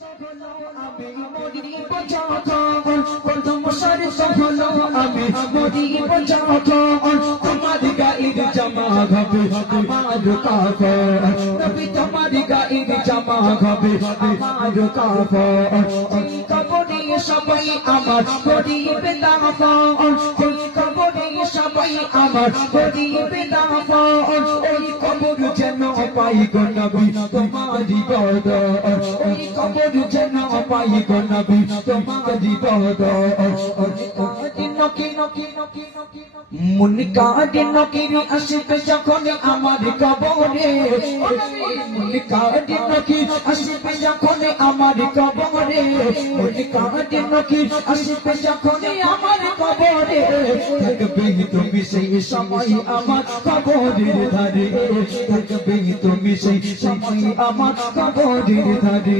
আমি মরিব যখন প্রথম শর্ত হলো আমি মরিব যখন তোমার গায়ের জামা হবে আমার কাফন নবী তোমার গায়ের জামা হবে আমার কাফন কবরে সবাই আমার করিবে দাফন কবরে সবাই আমার করিবে দাফন ওই কবর যেন পাই গো নবী তোমারি বদন ওই কবর যেন পাই গো নবী তোমারি বদন মন কাঁদে নকিরি আসবে যখন আমার কবরে মন কাঁদে নকিরি আসবে যখন আমার কবরে মন কাঁদে নকিরি আসবে যখন আমার কবরে থাকবে তুমি সেই সময় আমার কবরের ধারে থাকবে তুমি সেই সময় আমার কবরের ধারে